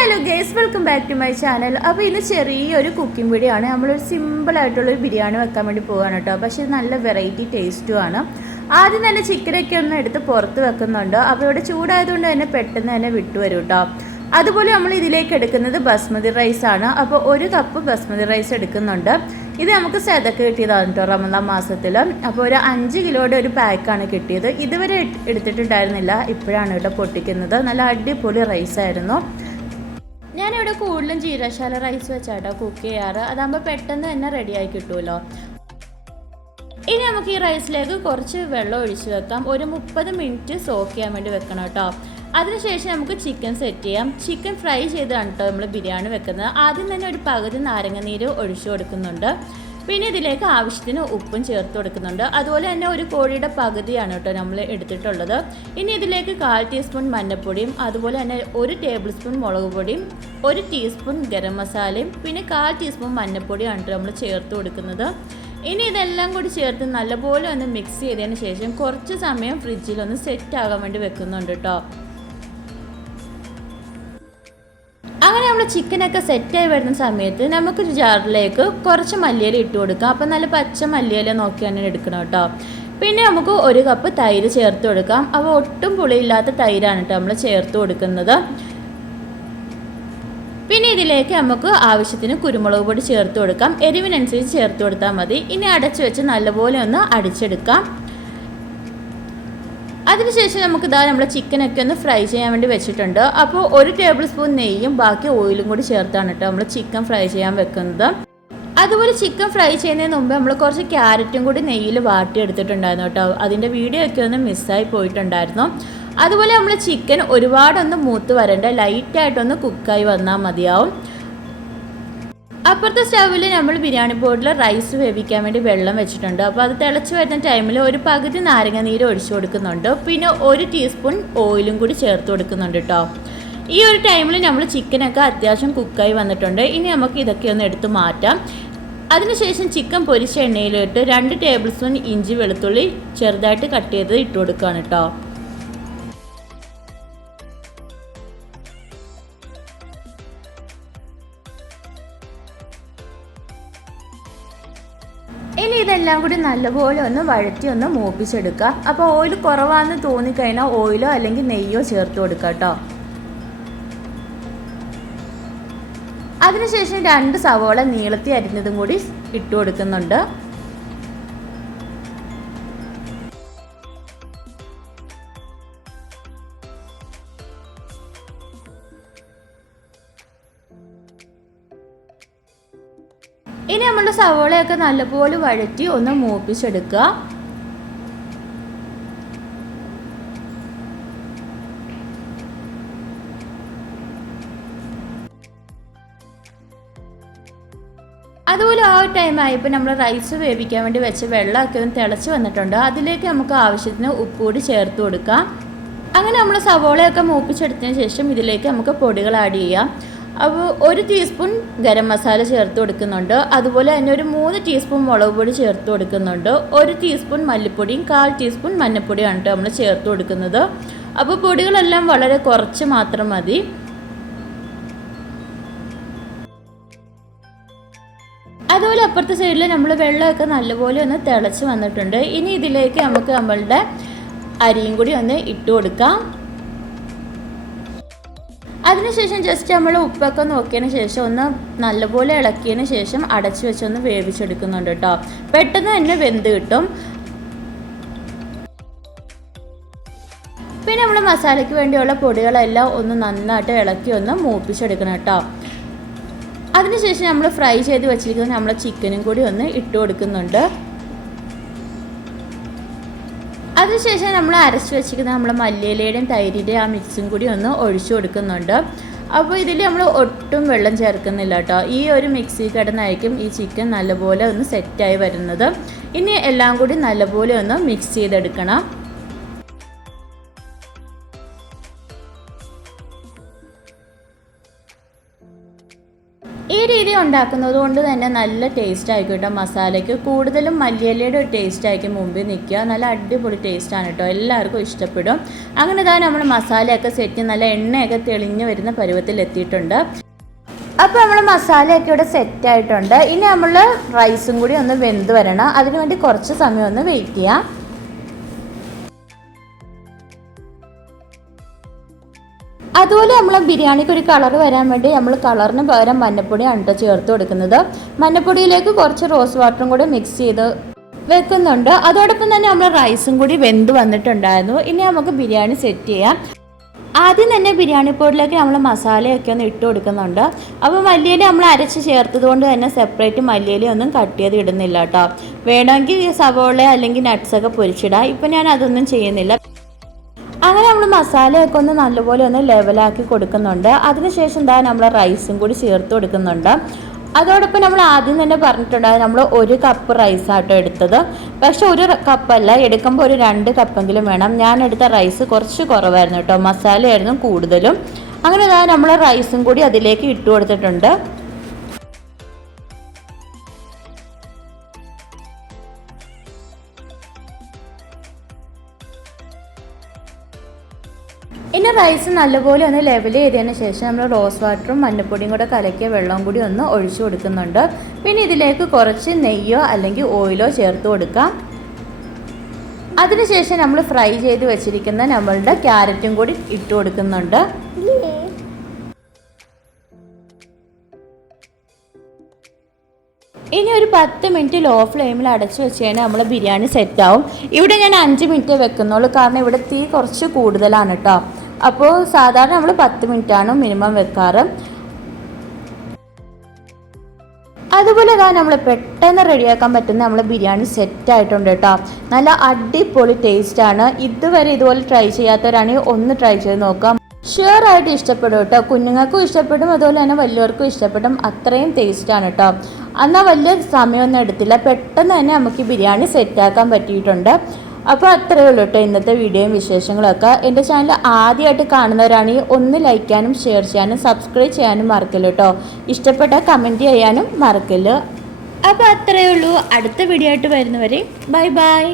Hello guys, welcome back to my channel. അപ്പോൾ ഇത് ചെറിയൊരു കുക്കിംഗ് വീഡിയോ ആണ്. നമ്മളൊരു സിമ്പിളായിട്ടുള്ളൊരു ബിരിയാണി വെക്കാൻ വേണ്ടി പോകാണ് കേട്ടോ. പക്ഷേ നല്ല വെറൈറ്റി ടേസ്റ്റുമാണ്. ആദ്യം തന്നെ ചിക്കനൊക്കെ ഒന്ന് എടുത്ത് പുറത്ത് വെക്കുന്നുണ്ട്. അപ്പോൾ ഇവിടെ ചൂടായതുകൊണ്ട് തന്നെ പെട്ടെന്ന് തന്നെ വിട്ടുവരും കേട്ടോ. അതുപോലെ നമ്മൾ ഇതിലേക്ക് എടുക്കുന്നത് ബസ്മതി റൈസാണ്. അപ്പോൾ 1 കപ്പ് ബസ്മതി റൈസ് എടുക്കുന്നുണ്ട്. ഇത് നമുക്ക് സദക്ക കിട്ടിയതാണ് കേട്ടോ റമദാൻ മാസത്തിൽ. അപ്പോൾ ഒരു 5 കിലോയുടെ ഒരു പാക്കാണ് കിട്ടിയത്. ഇതുവരെ എടുത്തിട്ടുണ്ടായിരുന്നില്ല, ഇപ്പോഴാണ് കേട്ടോ പൊട്ടിക്കുന്നത്. നല്ല അടിപൊളി റൈസായിരുന്നു. ഞാനിവിടെ കൂടുതലും ജീരകശാല റൈസ് വെച്ചാട്ടോ കുക്ക് ചെയ്യാറ്. അതാകുമ്പോൾ പെട്ടെന്ന് തന്നെ റെഡിയായി കിട്ടുമല്ലോ. ഇനി നമുക്ക് ഈ റൈസിലേക്ക് കുറച്ച് വെള്ളം ഒഴിച്ച് വെക്കാം. ഒരു 30 മിനിറ്റ് സോക്ക് ചെയ്യാൻ വേണ്ടി വെക്കണം കേട്ടോ. അതിനുശേഷം നമുക്ക് ചിക്കൻ സെറ്റ് ചെയ്യാം. ചിക്കൻ ഫ്രൈ ചെയ്താണ് കേട്ടോ നമ്മൾ ബിരിയാണി വെക്കുന്നത്. ആദ്യം തന്നെ ഒരു പകുതി നാരങ്ങനീര് ഒഴിച്ചു കൊടുക്കുന്നുണ്ട്. പിന്നെ ഇതിലേക്ക് ആവശ്യത്തിന് ഉപ്പും ചേർത്ത് കൊടുക്കുന്നുണ്ട്. അതുപോലെ തന്നെ ഒരു കോഴിയുടെ പകുതിയാണ് കേട്ടോ നമ്മൾ എടുത്തിട്ടുള്ളത്. ഇനി ഇതിലേക്ക് 1/4 ടീസ്പൂൺ മഞ്ഞൾപ്പൊടിയും അതുപോലെ തന്നെ 1 ടേബിൾ സ്പൂൺ മുളക് പൊടിയും 1 ടീസ്പൂൺ ഗരം മസാലയും പിന്നെ 1/4 ടീസ്പൂൺ മഞ്ഞൾപ്പൊടിയാണ് കേട്ടോ നമ്മൾ ചേർത്ത് കൊടുക്കുന്നത്. ഇനി ഇതെല്ലാം കൂടി ചേർത്ത് നല്ലപോലെ ഒന്ന് മിക്സ് ചെയ്തതിന് ശേഷം കുറച്ച് സമയം ഫ്രിഡ്ജിലൊന്ന് സെറ്റ് ആകാൻ വേണ്ടി വെക്കുന്നുണ്ട് കേട്ടോ. അങ്ങനെ നമ്മൾ ചിക്കനൊക്കെ സെറ്റായി വരുന്ന സമയത്ത് നമുക്കൊരു ജാറിലേക്ക് കുറച്ച് മല്ലിയില ഇട്ട് കൊടുക്കാം. അപ്പം നല്ല പച്ച മല്ലിയില നോക്കിയാണ് എടുക്കണം കേട്ടോ. പിന്നെ നമുക്ക് 1 കപ്പ് തൈര് ചേർത്ത് കൊടുക്കാം. അപ്പോൾ ഒട്ടും പുളിയില്ലാത്ത തൈരാണ് കേട്ടോ നമ്മൾ ചേർത്ത് കൊടുക്കുന്നത്. പിന്നെ ഇതിലേക്ക് നമുക്ക് ആവശ്യത്തിന് കുരുമുളക് പൊടി ചേർത്ത് കൊടുക്കാം. എരിവിനനുസരിച്ച് ചേർത്ത് കൊടുത്താൽ മതി. ഇനി അടച്ചു വെച്ച് നല്ലപോലെ ഒന്ന് അടിച്ചെടുക്കാം. അതിനുശേഷം നമുക്ക് നമ്മുടെ ചിക്കനൊക്കെ ഒന്ന് ഫ്രൈ ചെയ്യാൻ വേണ്ടി വെച്ചിട്ടുണ്ട്. അപ്പോൾ 1 ടേബിൾ സ്പൂൺ നെയ്യും ബാക്കി ഓയിലും കൂടി ചേർത്താണ് കേട്ടോ നമ്മൾ ചിക്കൻ ഫ്രൈ ചെയ്യാൻ വെക്കുന്നത്. അതുപോലെ ചിക്കൻ ഫ്രൈ ചെയ്യുന്നതിന് മുമ്പ് നമ്മൾ കുറച്ച് ക്യാരറ്റും കൂടി നെയ്യിൽ വാട്ടിയെടുത്തിട്ടുണ്ടായിരുന്നു കേട്ടോ. അതിൻ്റെ വീഡിയോ ഒക്കെ ഒന്ന് മിസ്സായി പോയിട്ടുണ്ടായിരുന്നു. അതുപോലെ നമ്മൾ ചിക്കൻ ഒരുപാടൊന്ന് മൂത്ത് വരണ്ട, ലൈറ്റായിട്ടൊന്ന് കുക്കായി വന്നാൽ മതിയാവും. അപ്പുറത്തെ സ്റ്റൗവിൽ നമ്മൾ ബിരിയാണി പോട്ടിൽ റൈസ് വേവിക്കാൻ വേണ്ടി വെള്ളം വെച്ചിട്ടുണ്ട്. അപ്പോൾ അത് തിളച്ച് വരുന്ന ടൈമിൽ ഒരു പകുതി നാരങ്ങ നീര് ഒഴിച്ചു കൊടുക്കുന്നുണ്ട്. പിന്നെ 1 ടീസ്പൂൺ ഓയിലും കൂടി ചേർത്ത് കൊടുക്കുന്നുണ്ട് കേട്ടോ. ഈ ഒരു ടൈമിൽ നമ്മൾ ചിക്കനൊക്കെ അത്യാവശ്യം കുക്കായി വന്നിട്ടുണ്ട്. ഇനി നമുക്ക് ഇതൊക്കെ ഒന്ന് എടുത്ത് മാറ്റാം. അതിനുശേഷം ചിക്കൻ പൊരിച്ച എണ്ണയിലിട്ട് 2 ടേബിൾ സ്പൂൺ ഇഞ്ചി വെളുത്തുള്ളി ചെറുതായിട്ട് കട്ട് ചെയ്ത് ഇട്ട് കൊടുക്കുകയാണ് കേട്ടോ. ഇനി ഇതെല്ലാം കൂടി നല്ലപോലെ ഒന്ന് വഴറ്റി ഒന്ന് മൂപ്പിച്ചെടുക്കുക. അപ്പോൾ ഓയിൽ കുറവാണെന്ന് തോന്നിക്കഴിഞ്ഞാൽ ഓയിലോ അല്ലെങ്കിൽ നെയ്യോ ചേർത്ത് കൊടുക്കുക കേട്ടോ. അതിനുശേഷം 2 സവോള നീളത്തി അരിഞ്ഞതും കൂടി ഇട്ട് കൊടുക്കുന്നുണ്ട്. ഇനി നമ്മളുടെ സവോളയൊക്കെ നല്ലപോലെ വഴറ്റി ഒന്ന് മൂപ്പിച്ചെടുക്കുക. അതുപോലെ ആ ഒരു ടൈം ആയപ്പോൾ നമ്മൾ റൈസ് വേവിക്കാൻ വേണ്ടി വെച്ച് വെള്ളമൊക്കെ ഒന്ന് തിളച്ച് വന്നിട്ടുണ്ട്. അതിലേക്ക് നമുക്ക് ആവശ്യത്തിന് ഉപ്പ് കൂടി ചേർത്ത് കൊടുക്കാം. അങ്ങനെ നമ്മൾ സവോളയൊക്കെ മൂപ്പിച്ചെടുത്തതിന് ശേഷം ഇതിലേക്ക് നമുക്ക് പൊടികൾ ആഡ് ചെയ്യാം. അപ്പോൾ 1 ടീസ്പൂൺ ഗരം മസാല ചേർത്ത് കൊടുക്കുന്നുണ്ട്. അതുപോലെ തന്നെ ഒരു 3 ടീസ്പൂൺ മുളക് പൊടി ചേർത്ത് കൊടുക്കുന്നുണ്ട്. 1 ടീസ്പൂൺ മല്ലിപ്പൊടിയും 1/4 ടീസ്പൂൺ മഞ്ഞൾപ്പൊടിയാണ് കേട്ടോ നമ്മൾ ചേർത്ത് കൊടുക്കുന്നത്. അപ്പോൾ പൊടികളെല്ലാം വളരെ കുറച്ച് മാത്രം മതി. അതുപോലെ അപ്പുറത്തെ സൈഡിൽ നമ്മൾ വെള്ളമൊക്കെ നല്ലപോലെ ഒന്ന് തിളച്ച് വന്നിട്ടുണ്ട്. ഇനി ഇതിലേക്ക് നമുക്ക് നമ്മളുടെ അരിയും കൂടി ഒന്ന് ഇട്ട് കൊടുക്കാം. അതിനുശേഷം ജസ്റ്റ് നമ്മൾ ഉപ്പൊക്കെ നോക്കിയതിന് ശേഷം ഒന്ന് നല്ലപോലെ ഇളക്കിയതിന് ശേഷം അടച്ചു വെച്ചൊന്ന് വേവിച്ചെടുക്കുന്നുണ്ട് കേട്ടോ. പെട്ടെന്ന് തന്നെ വെന്ത് കിട്ടും. പിന്നെ നമ്മൾ മസാലയ്ക്ക് വേണ്ടിയുള്ള പൊടികളെല്ലാം ഒന്ന് നന്നായിട്ട് ഇളക്കി ഒന്ന് മൂപ്പിച്ചെടുക്കണം കേട്ടോ. അതിനുശേഷം നമ്മൾ ഫ്രൈ ചെയ്ത് വെച്ചിരിക്കുന്ന നമ്മളെ ചിക്കനും കൂടി ഒന്ന് ഇട്ട് കൊടുക്കുന്നുണ്ട്. അതിനുശേഷം നമ്മൾ അരച്ച് വെച്ചിരിക്കുന്ന നമ്മൾ മല്ലിയിലയുടെയും തൈരിൻ്റെയും ആ മിക്സും കൂടി ഒന്ന് ഒഴിച്ചു കൊടുക്കുന്നുണ്ട്. അപ്പോൾ ഇതിൽ നമ്മൾ ഒട്ടും വെള്ളം ചേർക്കുന്നില്ല കേട്ടോ. ഈ ഒരു മിക്സി കിടന്നായിരിക്കും ഈ ചിക്കൻ നല്ലപോലെ ഒന്ന് സെറ്റായി വരുന്നത്. ഇനി എല്ലാം കൂടി നല്ലപോലെ ഒന്ന് മിക്സ് ചെയ്തെടുക്കണം. ഈ രീതി ഉണ്ടാക്കുന്നത് കൊണ്ട് തന്നെ നല്ല ടേസ്റ്റ് ആയിരിക്കും കേട്ടോ. മസാലയ്ക്ക് കൂടുതലും മല്ലിയിലയുടെ ഒരു ടേസ്റ്റ് ആയിരിക്കും മുമ്പിൽ നിൽക്കുക. നല്ല അടിപൊളി ടേസ്റ്റാണ് കേട്ടോ, എല്ലാവർക്കും ഇഷ്ടപ്പെടും. അങ്ങനെ തന്നെ നമ്മൾ മസാലയൊക്കെ സെറ്റ് നല്ല എണ്ണയൊക്കെ തെളിഞ്ഞ് വരുന്ന പരുവത്തിൽ എത്തിയിട്ടുണ്ട്. അപ്പോൾ നമ്മൾ മസാലയൊക്കെ ഇവിടെ സെറ്റായിട്ടുണ്ട്. ഇനി നമ്മൾ റൈസും കൂടി ഒന്ന് വെന്ത് വരണം. അതിനുവേണ്ടി കുറച്ച് സമയം ഒന്ന് വെയിറ്റ് ചെയ്യാം. അതുപോലെ നമ്മൾ ബിരിയാണിക്ക് ഒരു കളർ വരാൻ വേണ്ടി നമ്മൾ കളറിന് പകരം മഞ്ഞപ്പൊടിയാണ് കേട്ടോ ചേർത്ത് കൊടുക്കുന്നത്. മഞ്ഞപ്പൊടിയിലേക്ക് കുറച്ച് റോസ് വാട്ടറും കൂടി മിക്സ് ചെയ്ത് വെക്കുന്നുണ്ട്. അതോടൊപ്പം തന്നെ നമ്മൾ റൈസും കൂടി വെന്ത് വന്നിട്ടുണ്ടായിരുന്നു. ഇനി നമുക്ക് ബിരിയാണി സെറ്റ് ചെയ്യാം. ആദ്യം തന്നെ ബിരിയാണി പൊടിയിലേക്ക് നമ്മൾ മസാലയൊക്കെ ഒന്ന് ഇട്ട് കൊടുക്കുന്നുണ്ട്. അപ്പോൾ മല്ലിയില നമ്മൾ അരച്ച് ചേർത്തത് കൊണ്ട് തന്നെ സെപ്പറേറ്റ് മല്ലിയില ഒന്നും കട്ട് ചെയ്ത് ഇടുന്നില്ല കേട്ടോ. വേണമെങ്കിൽ സവോള അല്ലെങ്കിൽ നട്ട്സൊക്കെ പൊരിച്ചിടാം. ഇപ്പം ഞാൻ അതൊന്നും ചെയ്യുന്നില്ല. അങ്ങനെ നമ്മൾ മസാലയൊക്കെ ഒന്ന് നല്ലപോലെ ഒന്ന് ലെവലാക്കി കൊടുക്കുന്നുണ്ട്. അതിനുശേഷം എന്താ നമ്മൾ റൈസും കൂടി ചേർത്ത് കൊടുക്കുന്നുണ്ട്. അതോടൊപ്പം നമ്മൾ ആദ്യം തന്നെ പറഞ്ഞിട്ടുണ്ടായിരുന്നു നമ്മൾ 1 കപ്പ് റൈസാട്ടോ എടുത്തത്. പക്ഷെ 1 കപ്പല്ല, എടുക്കുമ്പോൾ ഒരു 2 കപ്പെങ്കിലും വേണം. ഞാൻ എടുത്ത റൈസ് കുറച്ച് കുറവായിരുന്നു കേട്ടോ, മസാലയായിരുന്നു കൂടുതലും. അങ്ങനെ നമ്മൾ റൈസും കൂടി അതിലേക്ക് ഇട്ട് കൊടുത്തിട്ടുണ്ട്. ഇനി റൈസ് നല്ലപോലെ ഒന്ന് ലെവൽ ചെയ്തതിന് ശേഷം നമ്മൾ റോസ് വാട്ടറും മഞ്ഞൾപ്പൊടിയും കൂടെ കലക്കിയ വെള്ളവും കൂടി ഒന്ന് ഒഴിച്ചു കൊടുക്കുന്നുണ്ട്. പിന്നെ ഇതിലേക്ക് കുറച്ച് നെയ്യോ അല്ലെങ്കിൽ ഓയിലോ ചേർത്ത് കൊടുക്കാം. അതിനുശേഷം നമ്മൾ ഫ്രൈ ചെയ്ത് വെച്ചിരിക്കുന്ന നമ്മളുടെ ക്യാരറ്റും കൂടി ഇട്ട് കൊടുക്കുന്നുണ്ട്. ഇനി ഒരു 10 മിനിറ്റ് ലോ ഫ്ലെയിമിൽ അടച്ച് വെച്ച് കഴിഞ്ഞാൽ നമ്മൾ ബിരിയാണി സെറ്റാവും. ഇവിടെ ഞാൻ 5 മിനിറ്റ് വെക്കുന്നുള്ളൂ, കാരണം ഇവിടെ തീ കുറച്ച് കൂടുതലാണ് കേട്ടോ. അപ്പോൾ സാധാരണ നമ്മൾ 10 മിനിറ്റാണ് മിനിമം വെക്കാറ്. അതുപോലെ നമ്മൾ പെട്ടെന്ന് റെഡിയാക്കാൻ പറ്റുന്ന നമ്മൾ ബിരിയാണി സെറ്റായിട്ടുണ്ട് കേട്ടോ. നല്ല അടിപൊളി ടേസ്റ്റാണ്. ഇതുവരെ ഇതുപോലെ ട്രൈ ചെയ്യാത്തവരാണെങ്കിൽ ഒന്ന് ട്രൈ ചെയ്ത് നോക്കാം. ഷുവർ ആയിട്ട് ഇഷ്ടപ്പെടും കേട്ടോ. കുഞ്ഞുങ്ങൾക്കും ഇഷ്ടപ്പെടും, അതുപോലെ തന്നെ വലിയവർക്കും ഇഷ്ടപ്പെടും. അത്രയും ടേസ്റ്റാണ് കേട്ടോ. എന്നാൽ വലിയ സമയമൊന്നും എടുത്തില്ല, പെട്ടെന്ന് തന്നെ നമുക്ക് ബിരിയാണി സെറ്റാക്കാൻ പറ്റിയിട്ടുണ്ട്. അപ്പോൾ അത്രയേ ഉള്ളൂ കേട്ടോ ഇന്നത്തെ വീഡിയോയും വിശേഷങ്ങളൊക്കെ. എൻ്റെ ചാനൽ ആദ്യമായിട്ട് കാണുന്നവരാണെങ്കിൽ ഒന്ന് ലൈക്ക് ചെയ്യാനും ഷെയർ ചെയ്യാനും സബ്സ്ക്രൈബ് ചെയ്യാനും മറക്കല്ലോ കേട്ടോ. ഇഷ്ടപ്പെട്ടാൽ കമൻറ്റ് ചെയ്യാനും മറക്കല്ലോ. അപ്പോൾ അത്രയേ ഉള്ളൂ. അടുത്ത വീഡിയോ ആയിട്ട് വരുന്നവരെ ബൈ ബൈ.